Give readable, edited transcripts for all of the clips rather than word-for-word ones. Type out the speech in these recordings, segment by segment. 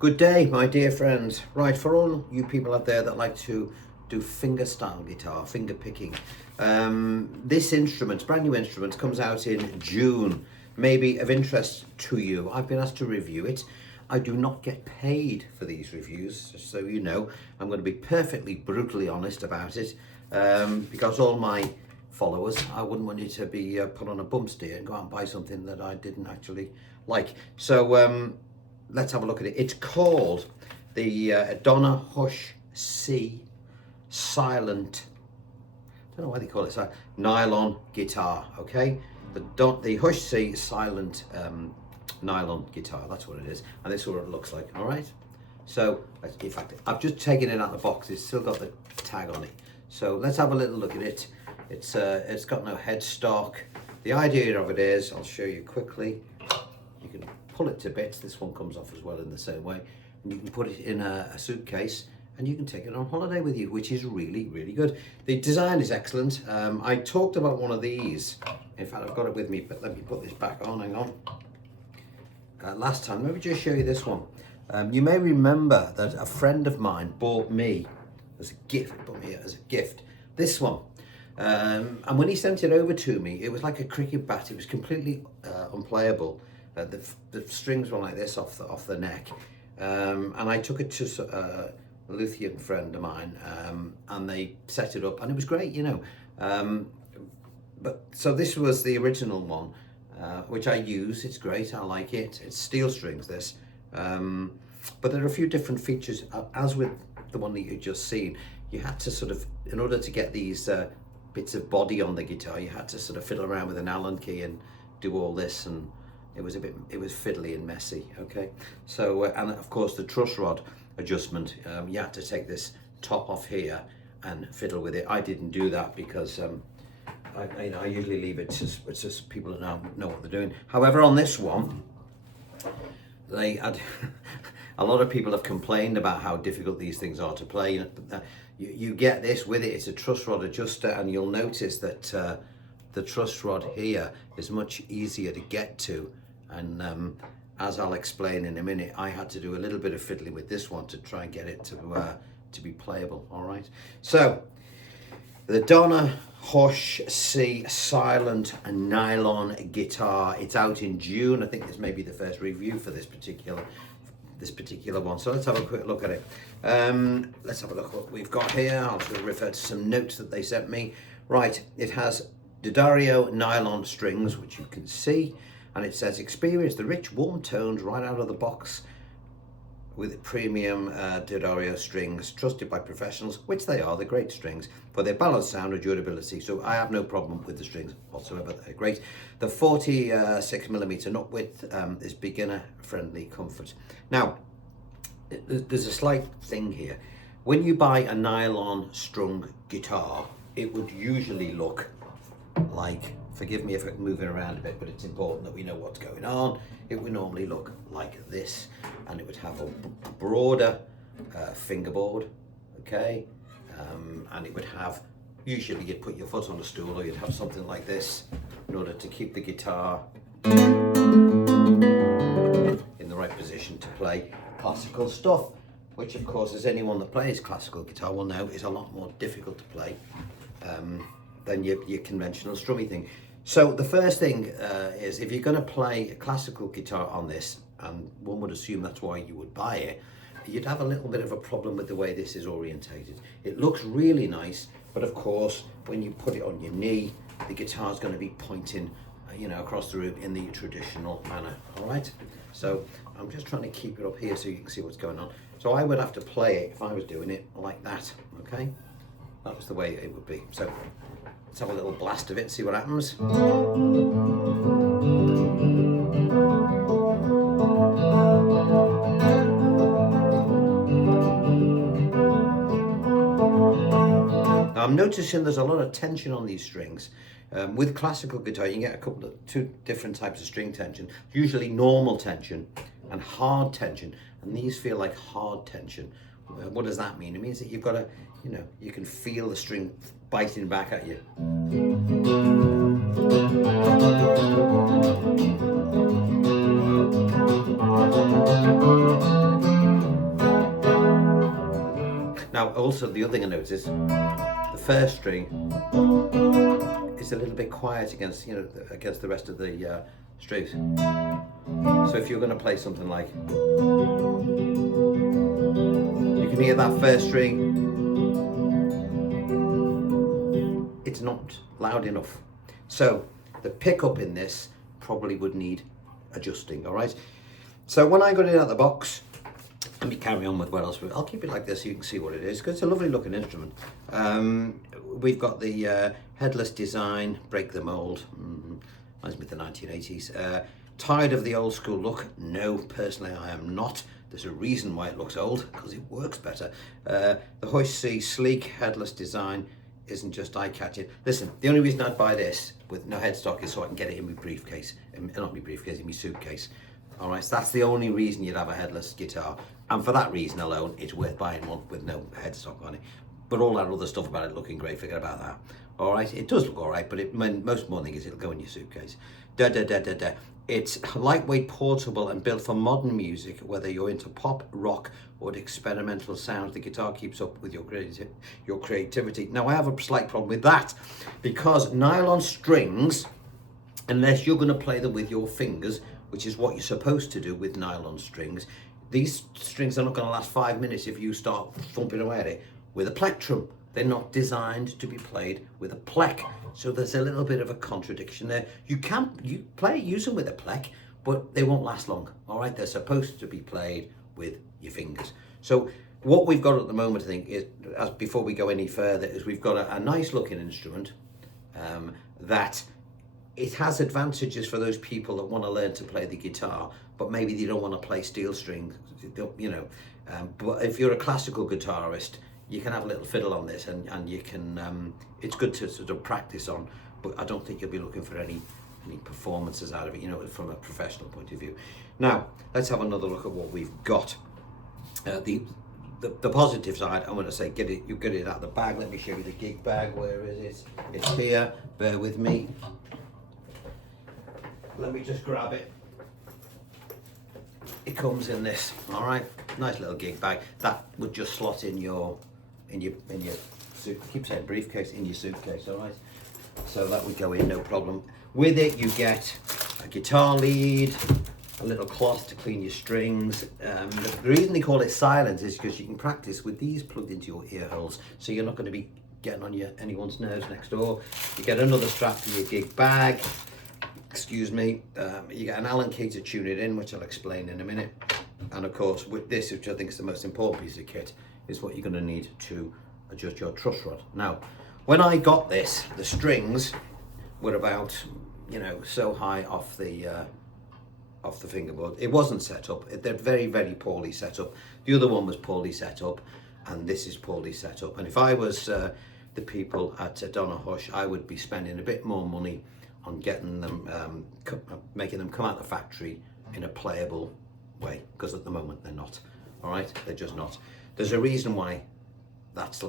Good day, my dear friends. Right, for all you people out there that like to do finger style guitar, finger picking, this instrument, brand new instrument, comes out in June. Maybe of interest to you. I've been asked to review it. I do not get paid for these reviews, just so you know. I'm going to be perfectly brutally honest about it, because all my followers, I wouldn't want you to be put on a bump steer and go out and buy something that I didn't actually like. So let's have a look at it. It's called the Donna Hush C Silent, I don't know why they call it silent, nylon guitar, okay? The Hush C Silent nylon guitar, that's what it is. And this is what it looks like, all right? So, in fact, I've just taken it out of the box. It's still got the tag on it. So let's have a little look at it. It's got no headstock. The idea of it is, I'll show you quickly. You can pull it to bits. This one comes off as well in the same way. And you can put it in a suitcase and you can take it on holiday with you, which is really, really good. The design is excellent. I talked about one of these. In fact, I've got it with me, but let me put this back on, hang on. Last time, let me just show you this one. You may remember that a friend of mine bought me as a gift, this one. And when he sent it over to me, it was like a cricket bat. It was completely unplayable. The strings were like this off the neck. And I took it to a Lutheran friend of mine, and they set it up, and it was great, you know. But so this was the original one, which I use. It's great. I like it. It's steel strings, this. But there are a few different features. As with the one that you've just seen, you had to sort of, in order to get these bits of body on the guitar, you had to sort of fiddle around with an Allen key and do all this, and it was fiddly and messy, okay? So, and of course the truss rod adjustment, you had to take this top off here and fiddle with it. I didn't do that because I usually leave it just people that know what they're doing. However, on this one, they had a lot of people have complained about how difficult these things are to play. You get this with it. It's a truss rod adjuster, and you'll notice that the truss rod here is much easier to get to. And as I'll explain in a minute, I had to do a little bit of fiddling with this one to try and get it to be playable. All right. So the Donna Hush C Silent Nylon guitar. It's out in June. I think this may be the first review for this particular one. So let's have a quick look at it. Let's have a look what we've got here. I'll just refer to some notes that they sent me. Right, it has D'Addario nylon strings, which you can see, and it says experience the rich warm tones right out of the box with premium D'Addario strings trusted by professionals, which they are. They're great strings for their balanced sound and durability. So I have no problem with the strings whatsoever. They're great. The 46mm nut width is beginner friendly comfort. Now, there's a slight thing here. When you buy a nylon strung guitar, it would usually look like, forgive me if I'm moving around a bit, but it's important that we know what's going on. It would normally look like this, and it would have a broader fingerboard, okay? And it would have, usually you'd put your foot on a stool, or you'd have something like this in order to keep the guitar in the right position to play classical stuff, which of course, as anyone that plays classical guitar will know, is a lot more difficult to play than your conventional strummy thing. So the first thing is, if you're going to play a classical guitar on this, and one would assume that's why you would buy it, you'd have a little bit of a problem with the way this is orientated. It looks really nice, but of course, when you put it on your knee, the guitar's going to be pointing, across the room in the traditional manner. All right. So I'm just trying to keep it up here so you can see what's going on. So I would have to play it if I was doing it like that. Okay. That was the way it would be. So let's have a little blast of it and see what happens. Now I'm noticing there's a lot of tension on these strings. With classical guitar, you can get two different types of string tension, usually normal tension and hard tension, and these feel like hard tension. What does that mean? It means that you've got to, you can feel the string biting back at you. Now, also the other thing I noticed, the first string is a little bit quiet against, you know, against the rest of the strings. So if you're going to play something like, you can hear that first string, it's not loud enough. So the pickup in this probably would need adjusting, all right? So when I got it out of the box, let me carry on with what else. I'll keep it like this so you can see what it is, because it's a lovely looking instrument. We've got the headless design, break the mold, reminds me of the 1980s. Tired of the old school look? No, personally I am not. There's a reason why it looks old, because it works better. The Hush C sleek headless design isn't just eye-catching. Listen, the only reason I'd buy this with no headstock is so I can get it in my briefcase, not my briefcase, in my suitcase. All right, so that's the only reason you'd have a headless guitar, and for that reason alone, it's worth buying one with no headstock on it. But all that other stuff about it looking great, forget about that. All right, it does look all right, but most important thing is it'll go in your suitcase. It's lightweight, portable, and built for modern music, whether you're into pop, rock, or experimental sounds. The guitar keeps up with your creativity. Now, I have a slight problem with that, because nylon strings, unless you're going to play them with your fingers, which is what you're supposed to do with nylon strings, these strings are not going to last 5 minutes if you start thumping away at it with a plectrum. They're not designed to be played with a plec. So there's a little bit of a contradiction there. You can use them with a plec, but they won't last long. All right, they're supposed to be played with your fingers. So what we've got at the moment, I think, is, as before we go any further, is we've got a nice looking instrument that it has advantages for those people that want to learn to play the guitar, but maybe they don't want to play steel strings, you know. But if you're a classical guitarist, you can have a little fiddle on this, and you can, it's good to sort of practice on, but I don't think you'll be looking for any performances out of it, you know, from a professional point of view. Now, let's have another look at what we've got. The positive side, I'm going to say, you get it out of the bag. Let me show you the gig bag. Where is it? It's here. Bear with me. Let me just grab it. It comes in this, all right? Nice little gig bag. That would just slot in your suit. I keep saying briefcase, in your suitcase, all right? So that would go in, no problem. With it, you get a guitar lead, a little cloth to clean your strings. The reason they call it silent is because you can practice with these plugged into your ear holes, so you're not going to be getting on anyone's nerves next door. You get another strap for your gig bag. Excuse me. You get an Allen key to tune it in, which I'll explain in a minute. And of course, with this, which I think is the most important piece of kit, is what you're going to need to adjust your truss rod. Now, when I got this, the strings were about, you know, so high off the fingerboard. It wasn't set up. They're very, very poorly set up. The other one was poorly set up, and this is poorly set up. And if I was the people at Donna Hush, I would be spending a bit more money on getting them, making them come out the factory in a playable way, because at the moment they're not. All right, they're just not. There's a reason why that's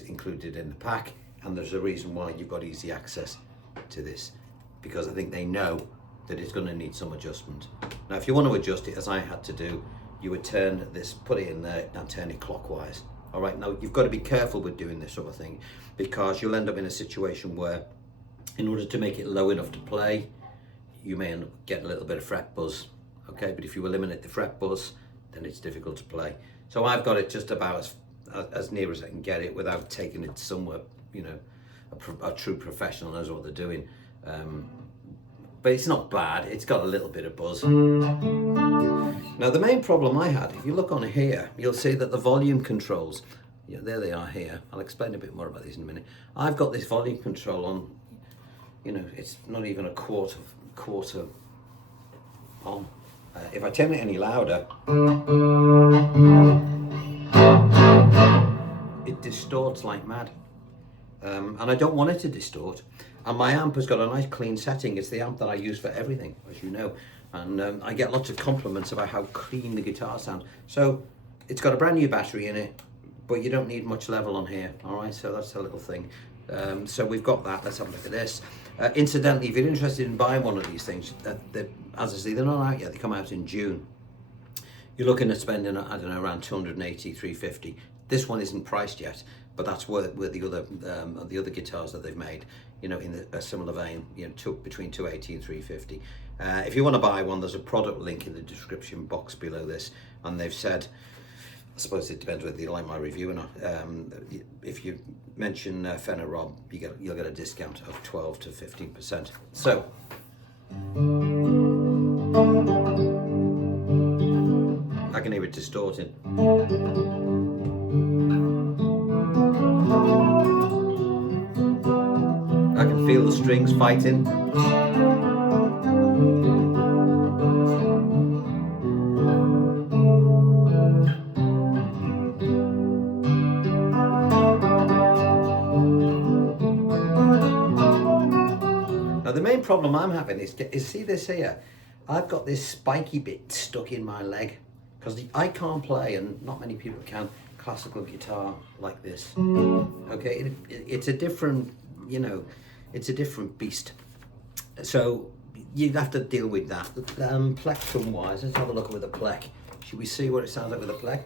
included in the pack, and there's a reason why you've got easy access to this, because I think they know that it's going to need some adjustment. Now, if you want to adjust it, as I had to do, you would turn this, put it in there, and turn it clockwise. All right, now you've got to be careful with doing this sort of thing, because you'll end up in a situation where, in order to make it low enough to play, you may end up getting a little bit of fret buzz. Okay, but if you eliminate the fret buzz, then it's difficult to play. So I've got it just about as near as I can get it without taking it somewhere, you know, a true professional knows what they're doing. But it's not bad. It's got a little bit of buzz. Now, the main problem I had, if you look on here, you'll see that the volume controls, yeah, there they are here. I'll explain a bit more about these in a minute. I've got this volume control on, you know, it's not even a quarter on. If I turn it any louder, it distorts like mad. And I don't want it to distort. And my amp has got a nice clean setting. It's the amp that I use for everything, as you know. And I get lots of compliments about how clean the guitar sounds. So it's got a brand new battery in it, but you don't need much level on here. All right, so that's a little thing. So we've got that. Let's have a look at this. Incidentally, if you're interested in buying one of these things, as I say, they're not out yet. They come out in June. You're looking at spending, I don't know, around 280, 350. This one isn't priced yet, but that's where the other guitars that they've made, you know, in a similar vein, you know, between 280 and 350. If you want to buy one, there's a product link in the description box below this, and they've said, I suppose it depends whether you like my review or not. If you mention Fenner Rob, you'll get a discount of 12 to 15%. So I can hear it distorting. I can feel the strings fighting. Now the main problem I'm having is see this here? I've got this spiky bit stuck in my leg because I can't play, and not many people can, classical guitar like this. Okay, it's a different, you know, it's a different beast. So you'd have to deal with that. Plectrum wise, let's have a look with a plec. Should we see what it sounds like with a plec?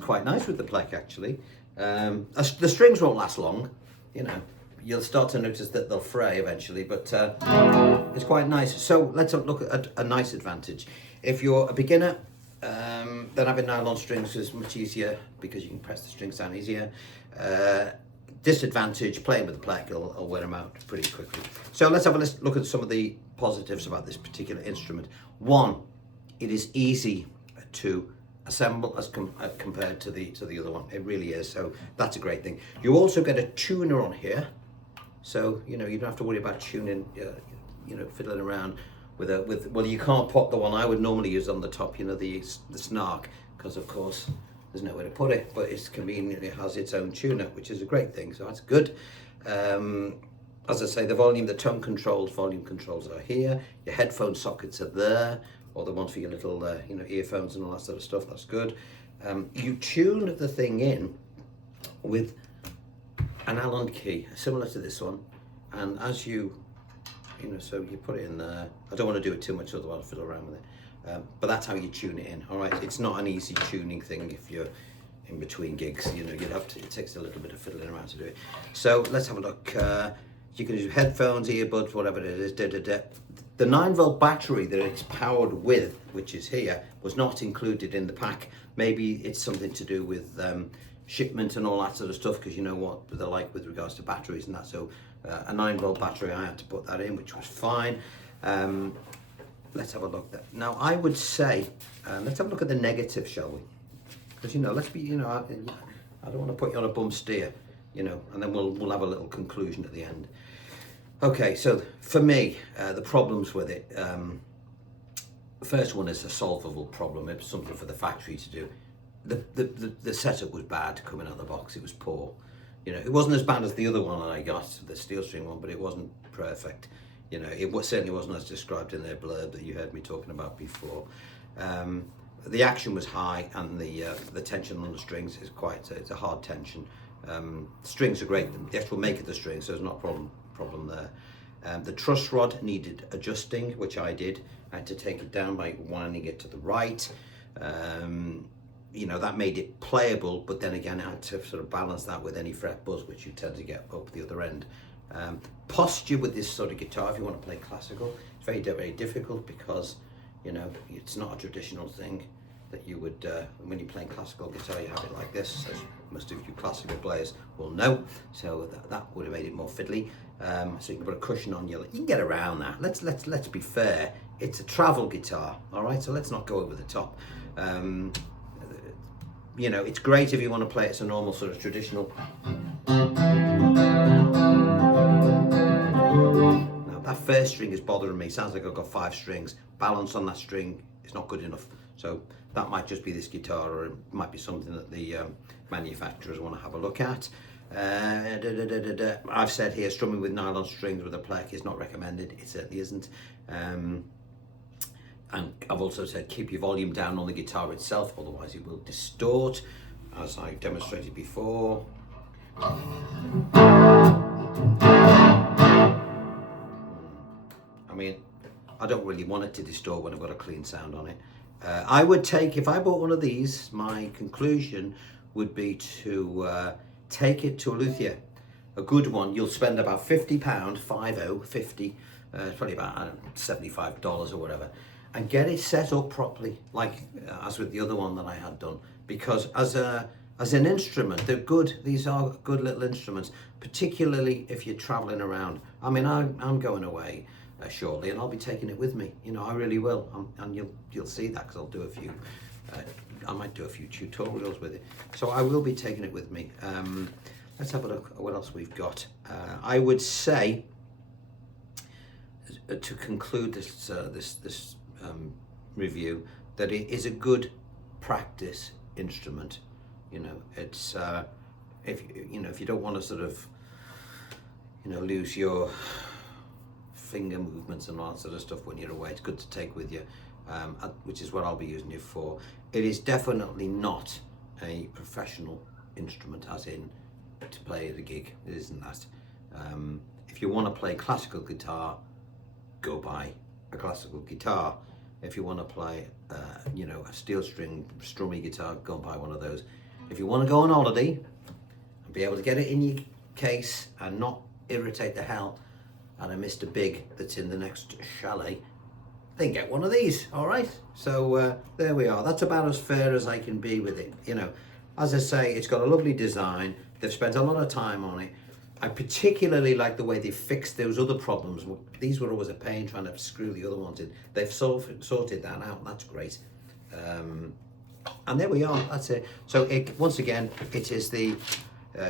Quite nice with the plec actually. The strings won't last long, you know, you'll start to notice that they'll fray eventually, but it's quite nice. So let's look at a nice advantage. If you're a beginner, then having nylon strings is much easier because you can press the strings down easier. Disadvantage, playing with the plec, I'll wear them out pretty quickly. So let's have a look at some of the positives about this particular instrument. One, it is easy to assemble as compared to the other one. It really is, so that's a great thing. You also get a tuner on here, so you know you don't have to worry about tuning, you know, fiddling around with well, you can't pop the one I would normally use on the top, you know, the snark, because of course there's nowhere to put it, but it's convenient, it has its own tuner, which is a great thing, so that's good. As I say, the tone controls, volume controls are here, your headphone sockets are there, or the ones for your little you know, earphones and all that sort of stuff. That's good. You tune the thing in with an Allen key, similar to this one, and as you know, so you put it in there. I don't want to do it too much, otherwise I'll fiddle around with it. But that's how you tune it in. All right, it's not an easy tuning thing if you're in between gigs. You know, you'd have to. It takes a little bit of fiddling around to do it. So let's have a look. You can use headphones, earbuds, whatever it is. The 9-volt battery that it's powered with, which is here, was not included in the pack. Maybe it's something to do with shipment and all that sort of stuff, because you know what they're like with regards to batteries and that. So a 9-volt battery, I had to put that in, which was fine. Let's have a look there. Now I would say, let's have a look at the negative, shall we? Because you know, let's be, you know, I don't want to put you on a bum steer, you know, and then we'll have a little conclusion at the end. Okay, so for me, the problems with it, the first one is a solvable problem. It's something for the factory to do. The setup was bad coming out of the box. It was poor. You know, it wasn't as bad as the other one I got, the steel string one, but it wasn't perfect. You know, it certainly wasn't as described in their blurb that you heard me talking about before. The action was high, and the tension on the strings is it's a hard tension. Strings are great. The actual make of the strings, so there's not a problem there. The truss rod needed adjusting, which I did. I had to take it down by winding it to the right. You know, that made it playable, but then again I had to sort of balance that with any fret buzz, which you tend to get up the other end. Posture with this sort of guitar, if you want to play classical, it's very, very difficult, because you know, it's not a traditional thing that you would, when you're playing classical guitar, you have it like this, as most of you classical players will know. So that would have made it more fiddly. So you can put a cushion on you can get around that. Let's be fair, it's a travel guitar, all right? So let's not go over the top. You know, it's great if you want to play it as a normal sort of traditional. Now that first string is bothering me. Sounds like I've got 5 strings. Balance on that string is not good enough. So that might just be this guitar, or it might be something that the manufacturers want to have a look at. I've said here, strumming with nylon strings with a plec is not recommended. It certainly isn't. And I've also said keep your volume down on the guitar itself, otherwise it will distort, as I demonstrated before. I mean, I don't really want it to distort when I've got a clean sound on it. I would take, if I bought one of these, my conclusion would be to take it to a luthier, a good one. You'll spend about £50, 50, it's probably about, I don't know, $75 or whatever, and get it set up properly, like as with the other one that I had done. Because as an instrument, they're good. These are good little instruments, particularly if you're traveling around. I mean, I'm going away shortly, and I'll be taking it with me. You know, I really will, and you'll see that, because I'll do a few. I might do a few tutorials with it, so I will be taking it with me. Let's have a look at what else we've got. I would say, to conclude this review, that it is a good practice instrument. You know, it's if you don't want to sort of, you know, lose your finger movements and all that sort of stuff when you're away, it's good to take with you, which is what I'll be using it for. It is definitely not a professional instrument, as in to play at a gig. It isn't that. If you want to play classical guitar, go buy a classical guitar. If you want to play, you know, a steel string strummy guitar, go and buy one of those. If you want to go on holiday and be able to get it in your case and not irritate the hell out of Mr. Big that's in the next chalet, then get one of these. All right, so there we are. That's about as fair as I can be with it. You know, as I say, it's got a lovely design. They've spent a lot of time on it. I particularly like the way they fixed those other problems. These were always a pain trying to screw the other ones in. They've sorted that out. That's great. And there we are. That's it. So once again, it is the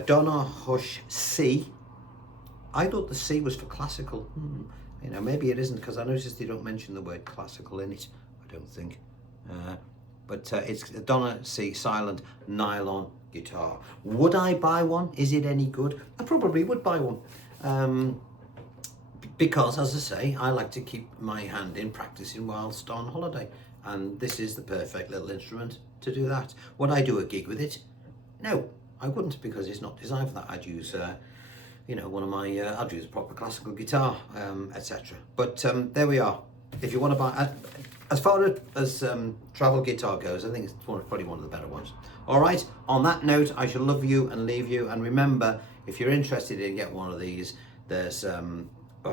Donna Hush C. I thought the C was for classical. You know, maybe it isn't, because I noticed they don't mention the word classical in it. I don't think. But it's a Donna C silent nylon guitar. Would I buy one? Is it any good? I probably would buy one. Because, as I say, I like to keep my hand in practicing whilst on holiday. And this is the perfect little instrument to do that. Would I do a gig with it? No, I wouldn't, because it's not designed for that. I'd use, you know, one of my, I'd use a proper classical guitar, etc. But there we are. If you want to buy, as far as travel guitar goes, I think it's probably one of the better ones. All right, on that note, I shall love you and leave you. And remember, if you're interested in get one of these, there's a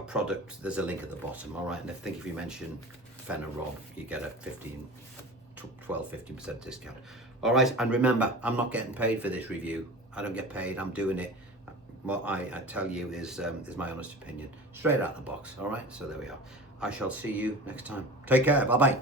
product, there's a link at the bottom. All right, and I think if you mention Fenner Rob, you get a 15% discount. All right, and remember, I'm not getting paid for this review. I don't get paid. I'm doing it. What I tell you is my honest opinion, straight out of the box. All right, so there we are. I shall see you next time. Take care. Bye bye.